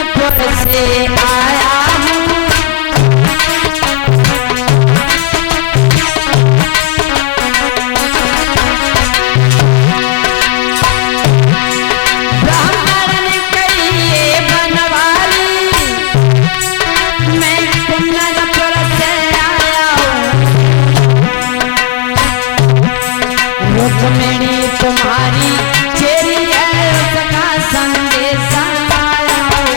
कुंदनपुर से आया हूँ। ब्राह्मण कहिए बनवारी, मैं कुंदनपुर से आया हूँ। रुक्मिणी तुम्हारी चेरी है, उसका संदेश आया हूँ।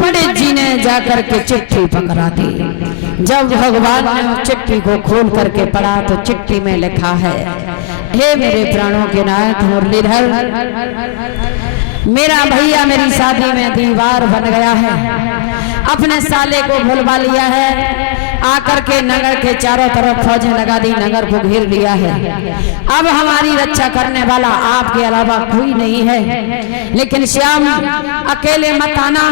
पंडित जी ने जाकर के चिट्ठी पकड़ा दी। जब भगवान ने चिट्ठी को खोल करके पढ़ा तो चिट्ठी में लिखा है, हे मेरे प्राणों के नाथ मुरलीधर, मेरा भैया मेरी शादी में दीवार बन गया है, अपने साले को भुलवा लिया है, आकर के नगर के चारों तरफ फौजें लगा दी, नगर को घेर लिया है। अब हमारी रक्षा करने वाला आपके अलावा कोई नहीं है। लेकिन श्याम अकेले मत आना,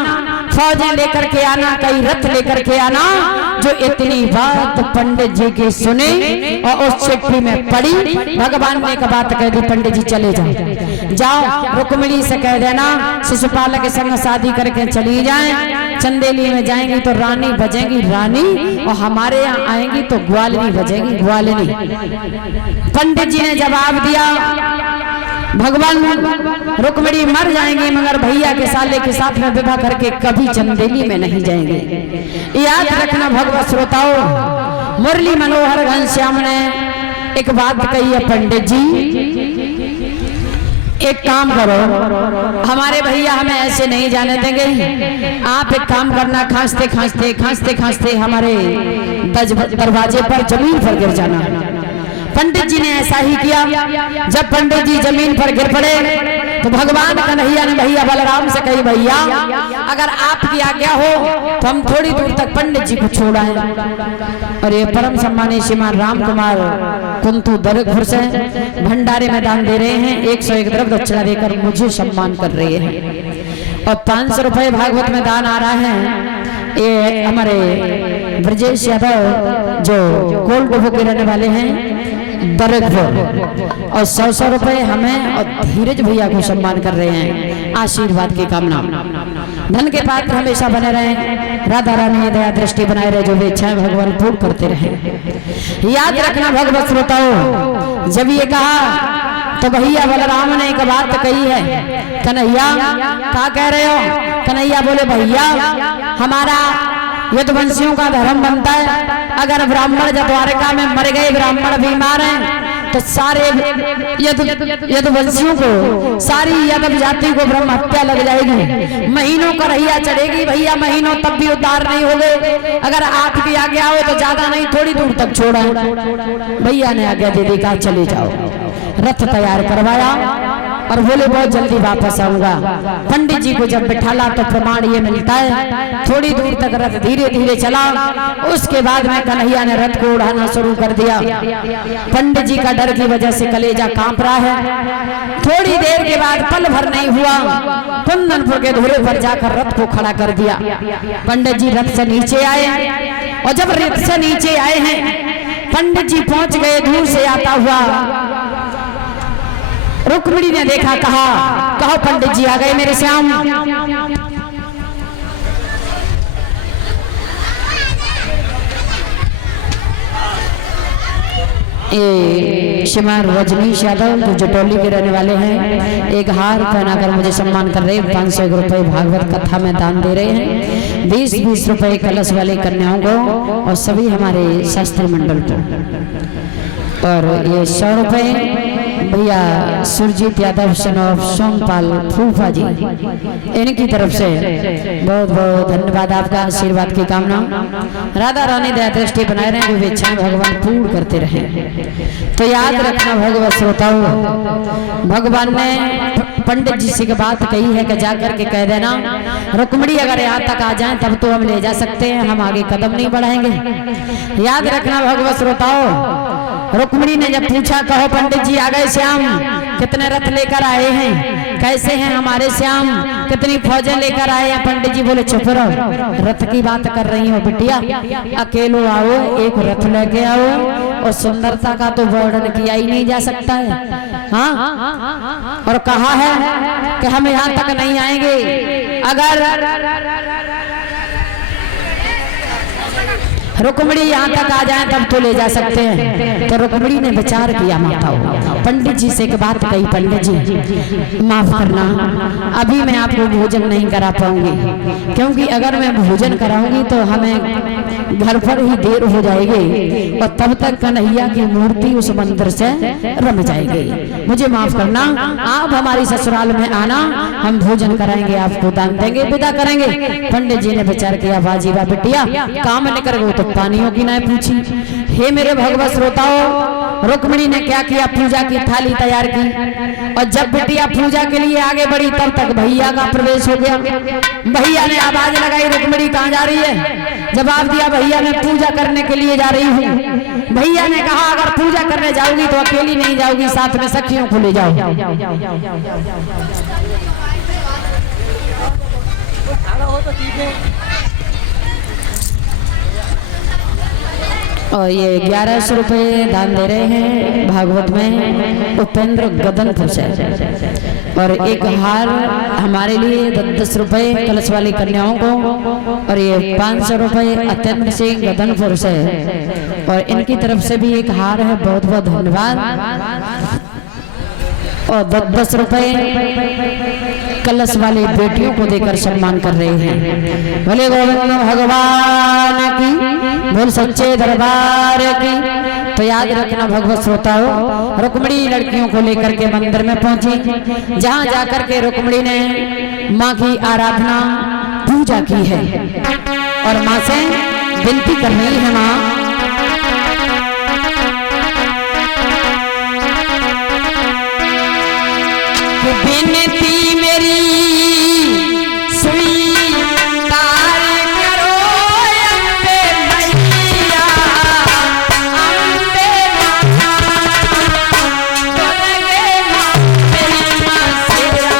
फौजें लेकर के आना, कई रथ लेकर के आना। जो इतनी बात पंडित जी की सुने और उस चिट्ठी में पड़ी, भगवान ने एक बात कह दी, पंडित जी चले जाओ, जाओ रुक्मिणी से कह देना शिशुपाल के संग शादी करके चली जाएं। चंदेली में जाएंगी तो रानी बजेंगी रानी, और हमारे यहाँ आएंगी तो ग्वालिनी बजेंगी ग्वालिनी। पंडित जी ने जवाब दिया, भगवान रुक्मिणी मर जाएंगे मगर भैया के साले के साथ में विवाह करके कभी चंदेली में नहीं जाएंगे। याद रखना भगवत श्रोताओं, मुरली मनोहर घनश्याम ने एक बात कही है, पंडित जी एक काम करो, हमारे भैया हमें ऐसे नहीं जाने देंगे, आप एक काम करना, खांसते खांसते खांसते खांसते हमारे दरवाजे पर जमीन पर गिर जाना। पंडित जी ने ऐसा ही किया। जब पंडित जी जमीन पर गिर पड़े तो भगवान कन्हैया ने भैया बलराम से कही, भैया अगर आपकी आज्ञा हो तो हम थोड़ी दूर तक पंडित जी को छोड़ाएं। और ये परम सम्मानित श्रीमान राम कुमार कुंतु दरगपुर से भंडारे में दान दे रहे हैं, 101 द्रव्य दक्षिणा देकर मुझे सम्मान कर रहे हैं। और 500 रुपए भागवत में दान आ रहा है। ये हमारे ब्रजेश यादव जो कोल्ड बुक के रहने वाले हैं दरगपुर, और 100 रुपए हमें और धीरज भैया को सम्मान कर रहे हैं। आशीर्वाद की कामना, धन के पात्र हमेशा बने रहें, राधा रानी दया दृष्टि बनाए रहे, जो भी इच्छाएं भगवान पूर्ण करते रहे। याद रखना भगवत श्रोताओं, जब ये कहा तो भैया बलराम ने एक बात कही है, कन्हैया क्या कह रहे हो? कन्हैया बोले, भैया हमारा यदुवंशियों का धर्म बनता है, अगर ब्राह्मण द्वारका में मर गए, ब्राह्मण बीमार हैं, तो सारे यदुवंशियों को, सारी यादव जाति को ब्रह्म हत्या लग जाएगी, महीनों का रहिया चढ़ेगी। भैया महीनों तब भी उद्धार नहीं हो गए, अगर आपकी आज्ञा हो तो ज्यादा नहीं थोड़ी दूर तक छोड़ा। भैया ने आज्ञा दे दी, कहा चले जाओ। रथ तैयार करवाया और बोले बहुत जल्दी वापस आऊंगा। पंडित जी को जब बिठाला तो प्रमाण ये मिलता है, थोड़ी दूर तक रथ धीरे धीरे चला, उसके बाद में कन्हैया ने रथ को उड़ाना शुरू कर दिया। पंडित जी का डर की वजह से कलेजा कांप रहा है। थोड़ी देर के बाद, पल भर नहीं हुआ, कुंदनपुर के धुरे पर जाकर रथ को खड़ा कर दिया। पंडित जी रथ से नीचे आए, और जब रथ से नीचे आए हैं, पंडित जी पहुंच गए दूर से आता हुआ। रुक्मिणी ने देखा, कहा, कहो पंडित जी आ गए मेरे श्याम। ये श्रीमान रजनीश यादव जो जटोली के रहने वाले हैं, एक हार पहनाकर मुझे सम्मान कर रहे हैं। 500 रुपए भागवत कथा में दान दे रहे हैं, 20-20 रुपए कलश वाले कन्याओं को और सभी हमारे शास्त्री मंडल को, और ये 100 रुपए भैया सुरजीत यादव सनोफ सोमपाल फूफा जी, इनकी तरफ से बहुत बहुत धन्यवाद। आपका आशीर्वाद की कामना, राधा रानी दया दृष्टि बनाए रहे, जो इच्छाएं भगवान पूर्ण करते रहे। तो याद रखना भगवत श्रोताओं, भगवान ने पंडित जी से बात कही है कि जाकर के कह देना रुक्मिणी अगर यहाँ तक आ जाए तब तो हम ले जा सकते हैं, हम आगे कदम नहीं बढ़ाएंगे। याद रखना भगवत श्रोताओं, रुक्मिणी ने जब पूछा, कहो पंडित जी आ गए श्याम, कितने रथ लेकर आए हैं? कैसे हैं हमारे श्याम, कितनी फौजें लेकर आए हैं। पंडित जी बोले चुप रहो, रथ की बात कर रही हो बिटिया, अकेलो आओ, एक रथ लेके आओ, और सुंदरता का तो वर्णन किया ही नहीं जा सकता है। हाँ, और कहा है कि हम यहाँ तक नहीं आएंगे, अगर रुक्मिणी यहाँ तक आ जाए तब तो ले जा सकते हैं। तो रुक्मिणी ने विचार किया माता, पंडित जी से एक बात कही, पंडित जी माफ करना, अभी मैं आपको भोजन नहीं करा पाऊंगी, क्योंकि अगर मैं भोजन कराऊंगी तो हमें घर पर ही देर हो जाएगी और तब तक कन्हैया की मूर्ति उस मंदिर से रम जाएगी। मुझे माफ करना, आप हमारी ससुराल में आना, हम भोजन कराएंगे, आपको दान देंगे, विदा करेंगे। पंडित जी ने विचार किया, बाजी बा बिटिया, काम निकल गो तो पानियों की ना पूछी। हे मेरे भगवत श्रोताओं, रुक्मिणी ने क्या किया, पूजा की थाली तैयार की, और जब बिटिया पूजा के लिए आगे बढ़ी तब तक भैया का प्रवेश हो गया। भैया ने आवाज लगाई, रुक्मिणी कहाँ जा रही है? जवाब दिया, भैया मैं पूजा करने के लिए जा रही हूँ। भैया ने कहा, अगर पूजा करने जाओगी तो अकेली नहीं जाओगी, साथ में सखियों को ले जाओ। और ये 1100 रुपये दान दे रहे हैं भागवत में उपेंद्र गदनपुर से, और एक हार हमारे लिए 10 रुपये कलश वाली कन्याओं को, और ये 500 रुपये अत्यंत सिंह गदनपुर से, और इनकी तरफ से भी एक हार है, बहुत बहुत धन्यवाद। और 10 रुपये कलश वाले बेटियों को देकर सम्मान कर रहे हैं। भले गोविंद भगवान की, बोल सच्चे दरबार की। तो याद रखना भगवत श्रोताओं, रुक्मिणी लड़कियों को लेकर के मंदिर में पहुंची, जहां जाकर के रुक्मिणी ने माँ की आराधना पूजा की है, और माँ से विनती कर रही है, माँ विनती मेरी स्वीकार करो, अम्बे मैया, अम्बे मेरी माँ सेरा, मेरी माँ सेरा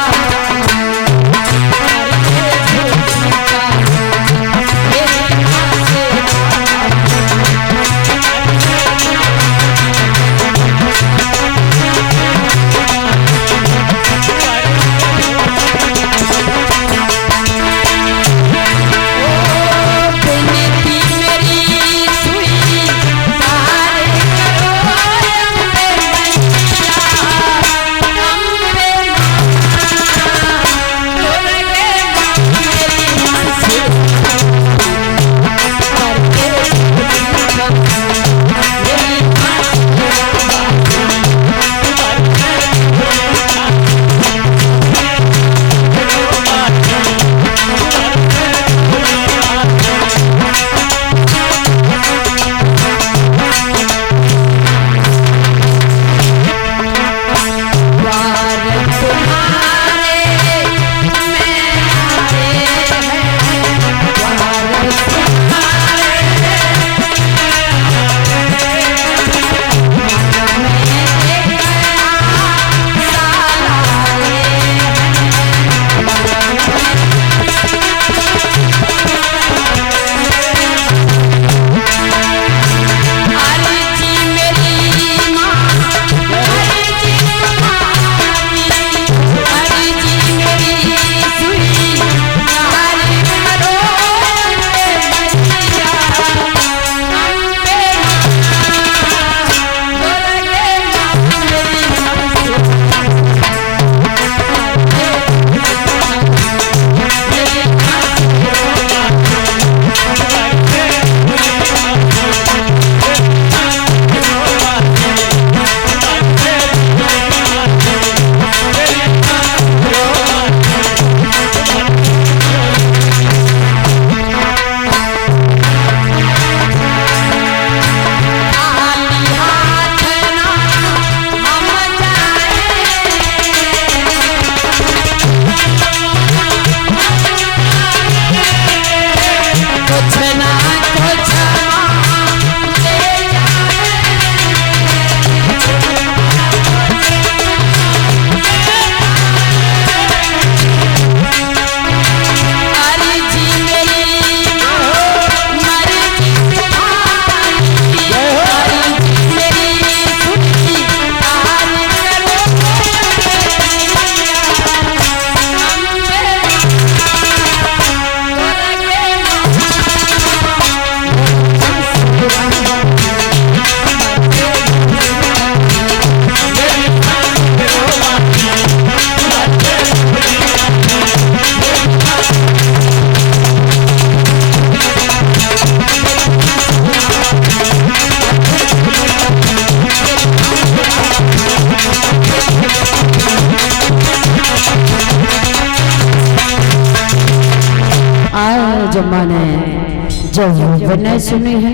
विनय सुनी है,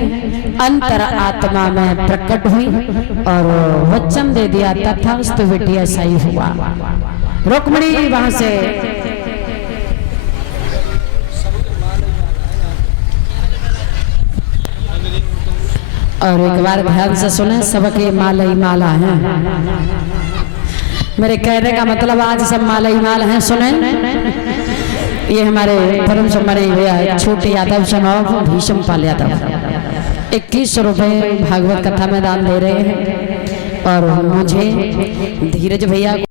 अंतर आत्मा में प्रकट हुई और वचन दे दिया, तथास्तु बेटी ऐसा ही हुआ। रुक्मिणी वहां से और एक बार ध्यान से सुने, सबके माला ही माला है। मेरे कहने का मतलब आज सब माला ही माला हैं। सुने, ये हमारे परम सम्मानीय भैया छोटे यादव समाव भीष्म पाल यादव 21 रुपए भागवत कथा में दान दे रहे हैं और मुझे धीरज भैया